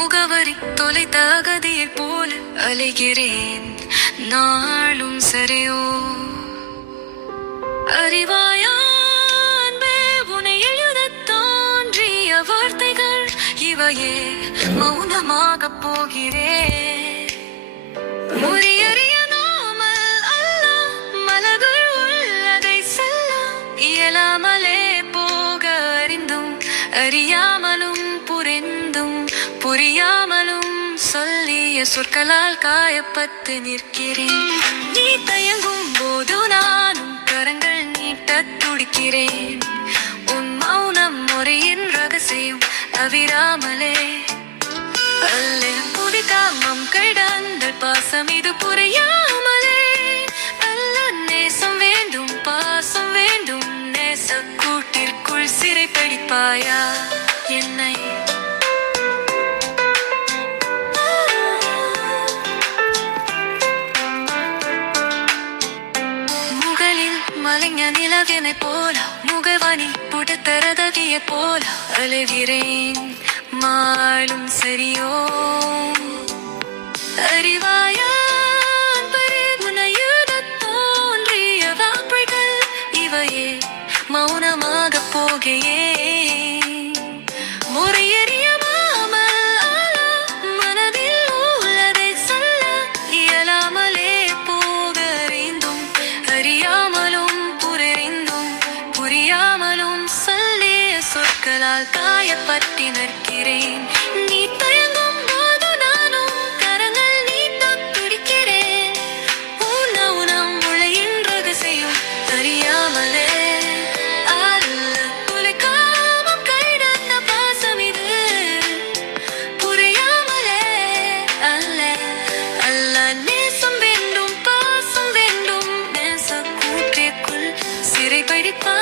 முகவரி தொலைத்த அகதியைப் போல அலைகிறேன் நாளும் சரியோ அறிவாயா அன்பே, உன்னை எழுதத் தோன்றிய வார்த்தைகள் இவையே மௌனமாகப் போகிறேன். முறியறியாமல் அல்ல மலர்கள் உள்ளதை சொல்ல இயலாமலே போக அறிந்தும் அறியாமலும் புரியாமலும் சொல்லிய சொற்களால் காயப்பட்டு நிற்கிறேன். நீ தயங்கும் போது நானும் கரங்கள் நீட்டத் துடிக்கிறேன். உன் மௌனம் முறையின் ரகசியம் தவிராமலே அல்ல புதிதாமம் கடந்த பாசம் இது புரியாமலே அல்ல நேசம் வேண்டும் பாசம் வேண்டும் நேச கூட்டிற்குள் சிறை படிப்பாயா என்னை மலைஞ நிலவினை போல முகவாணி புடத்தரதவிய போல அழுகிறேன் மாளும் சரியோ அறிவாயா உனையுடத் தோன்றிய வார்த்தைகள் இவையே மௌனமாக போகையே காயப்பட்டு நிற்கிறேன். நீ தயங்கும் போது நானும் கரங்கள் நீட்டத் துடிக்கிறேன். உன்னம் உளையின் ரகசியம் தெரியாமலே அல்ல துளைக்காமம் கைடந்த பாசம் இது புரியாமலே அல்ல அல்ல நேசம் வேண்டும் பாசம் வேண்டும் நேச கூற்றிற்குள் சிறை படிப்பா